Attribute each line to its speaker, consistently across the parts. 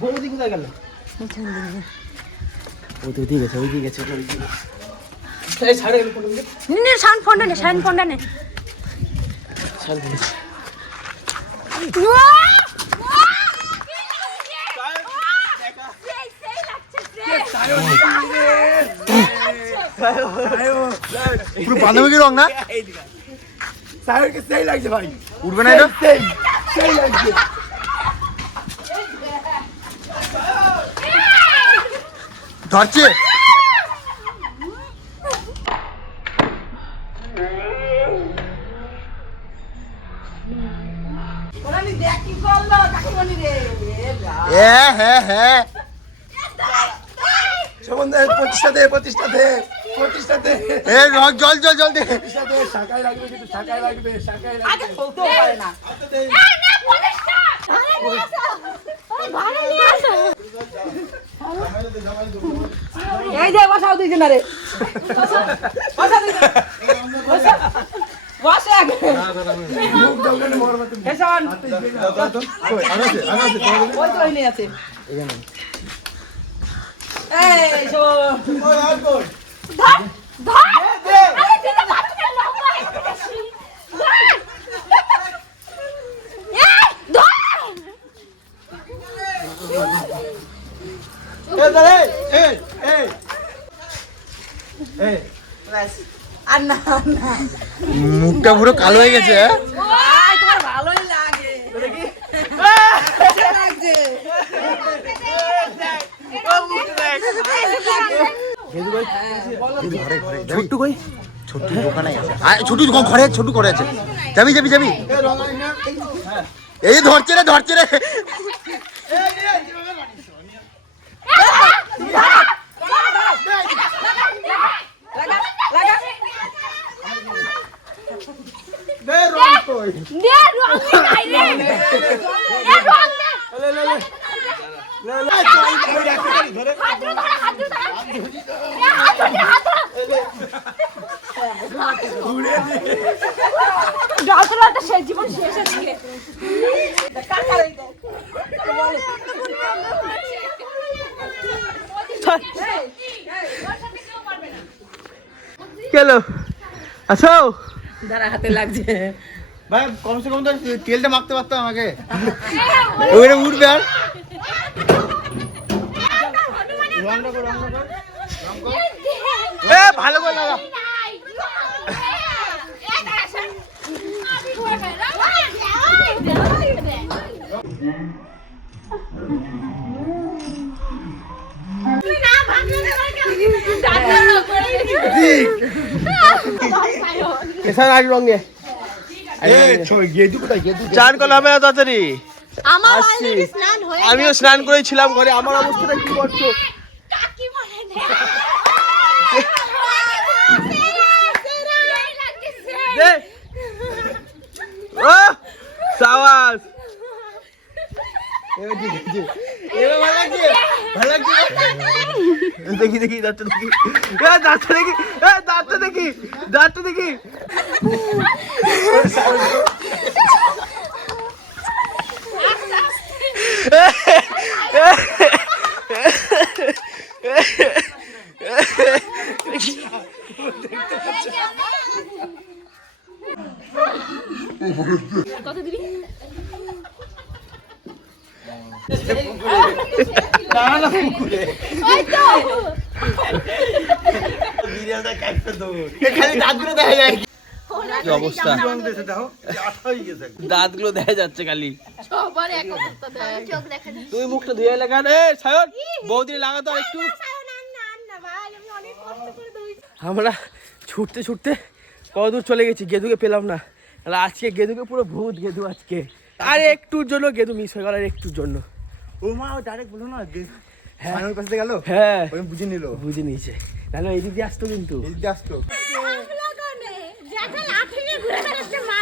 Speaker 1: বৌদি কোথায় গেল? ও তো ওইদিকে গেছে ওইদিকে গেছে। এই ছাড়ে গেল কোনো দিকে
Speaker 2: নে
Speaker 3: পুরো বান্ধবী রং না?
Speaker 4: সাহেবকে সেই লাগছে ভাই।
Speaker 3: উঠবে না এটা?
Speaker 4: সেই সেই লাগছে।
Speaker 3: ধরছে। হ্যাঁ হ্যাঁ হ্যাঁ
Speaker 4: দে
Speaker 3: এ রং জল জল জল দে।
Speaker 4: পঁচিশটা শাখায় লাগবে কিন্তু শাখায় লাগবে শাখায় লাগবে।
Speaker 5: এই যে বসাও দুইজন আরে বসা বসা বসা তো না আর না
Speaker 3: মুখটা পুরো কালো হয়ে গেছে হ্যাঁ?
Speaker 5: তোমার ভালোই লাগে।
Speaker 3: ছোট্টু কই? ছোট্টু দোকানে আছে। আয় ছোটু ঘরে ছোটু ঘরে আছে। যাবি যাবি যাবি। এই ধরছে রে ধরছে রে
Speaker 5: লাগা লাগা
Speaker 2: নে রং নাই রে এ রং না হাত ধরে ধরে হাত ধরে ধরে হাত ধরে হাত ধরে ডাক্তারটা সেই জীবন শেষ আজকে
Speaker 5: কাকার এই দেখ
Speaker 1: গেল আসো।
Speaker 5: দাঁড়া হাতে লাগছে।
Speaker 3: ভাই কমসে কম তো তেলটা মাখতে পারতাম আমাকে। ওইটা উঠবে আর। রংটা কর রংটা কর।
Speaker 1: এ ভালো করে লাগা এছাড়া আর রঙে। চান করলে হবে না তাড়াতাড়ি?
Speaker 2: আমার স্নান
Speaker 1: আমিও স্নান করেছিলাম ঘরে আমার অবস্থাটা কি করছ
Speaker 2: মনে
Speaker 1: ঠিক আছে এবার ভালো লাগছে ভালো লাগছে দেখি দেখি দাঁতটা দেখি। দাঁতটা দেখি দাঁতটা দেখি দাঁতটা দেখি।
Speaker 3: খালি দাঁতগুলো
Speaker 1: কি দাঁতগুলো দেখা যাচ্ছে খালি তুই মুখটা ধুয়ে লাগান এ সায়ন বৌদি লাগাতো একটু আমরা ছুটতে ছুটতে কত দূর চলে গেছি, গেদুকে পেলাম না। আজকে গেদুকে পুরো ভূত, গেদু আজকে। আর একটুর জন্য গেদু মিস হয়ে গেল আর একটুর জন্য।
Speaker 3: ও মা ও ডাইরেক্ট বলো না ফাইনাল পাশে গেল?
Speaker 1: হ্যাঁ।
Speaker 3: ওই বুঝে নিল।
Speaker 1: বুঝে নিয়েছে। তাহলে এই দিক দিয়ে আসতো কিন্তু।
Speaker 3: এই দিকে আসতো।
Speaker 2: বেড়াচ্ছে মা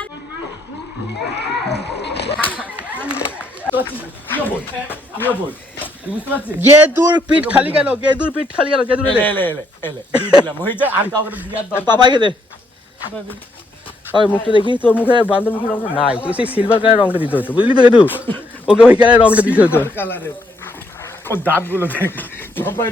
Speaker 1: গেদুর পিঠ খালি কেন গেদুর পিঠ খালি কেন গেদুর এলে
Speaker 4: এলে। এলে এলে দিলাম হয়ে যায় আর কাউকে দিয়ার দরকার
Speaker 1: পাপাইকে দে। ওই মুখটা দেখি তোর মুখে বান্ধব মুখের রংটা নাই তুই সেই সিলভার কালার রংটা দিতে হতো বুঝলি তো গেদু ওকে ওই কালার রংটা দিতে হতো।
Speaker 4: ও দাঁতগুলো দেখ। সবাই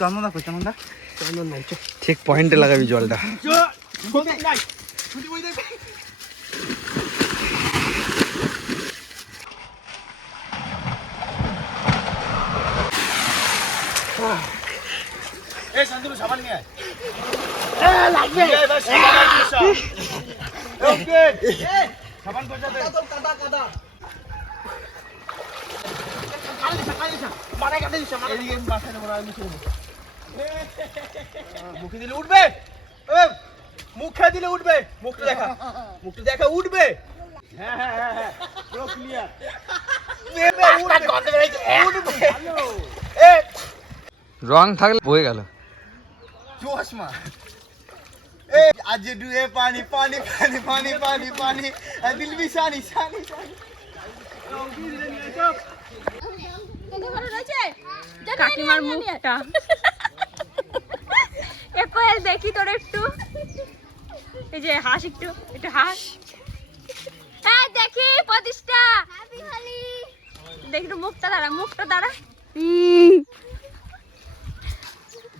Speaker 3: চন্দনা কই চন্দনা। ঠিক পয়েন্টে লাগাবি জলটা।
Speaker 4: এই সাবান নিয়ে
Speaker 1: মুখে দিলে উঠবে। মুখে দিলে উঠবে। মুখটা দেখা। মুখটা দেখা উঠবে।
Speaker 4: হ্যাঁ হ্যাঁ হ্যাঁ হ্যাঁ। পুরো ক্লিয়ার
Speaker 1: উঠবে, উঠবে। এ,
Speaker 3: রং থাকলে বয়ে গেল।
Speaker 1: চশমা আজ ডুয়ে পানি পানি পানি পানি পানি পানি দিলবি সানি সানি সানি
Speaker 2: কাকিমার মুখটা। এ কোয়েল দেখি তোর একটু। এই যে হাস একটু একটু হাস। হ্যাঁ দেখি প্রতিষ্ঠা। দেখি একটু মুখটা দাঁড়া মুখটা দাঁড়া।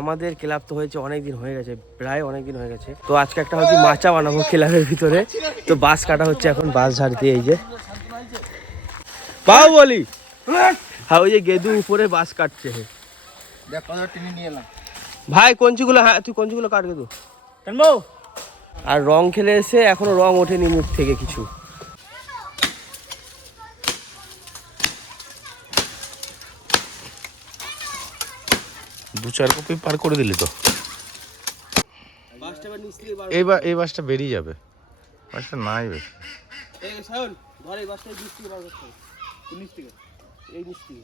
Speaker 1: আমাদের ক্লাব তো হয়েছে অনেক দিন হয়ে গেছে প্রায় অনেক দিন হয়ে গেছে। তো আজকে একটা হচ্ছে মাচা বানাবো ক্লাবের ভিতরে। তো বাস কাটা হচ্ছে এখন বাস ঝাড়তে এই যে। পাও বলি। হ্যাঁ ওই যে গেদু উপরে বাস কাটছে। ভাই কঞ্চিগুলো হ্যাঁ তুই কঞ্চিগুলো কাট গেদু। আর রং খেলে এসে এখনও রং ওঠেনি মুখ থেকে কিছু।
Speaker 6: দু চার কপি পার করে দিলি তো। এইবার এই বাসটা বেরিয়ে যাবে। বাসটা নাই বেশি।
Speaker 1: এই শোন ধর এই বাসটা নিচ থেকে এই নিচ থেকে।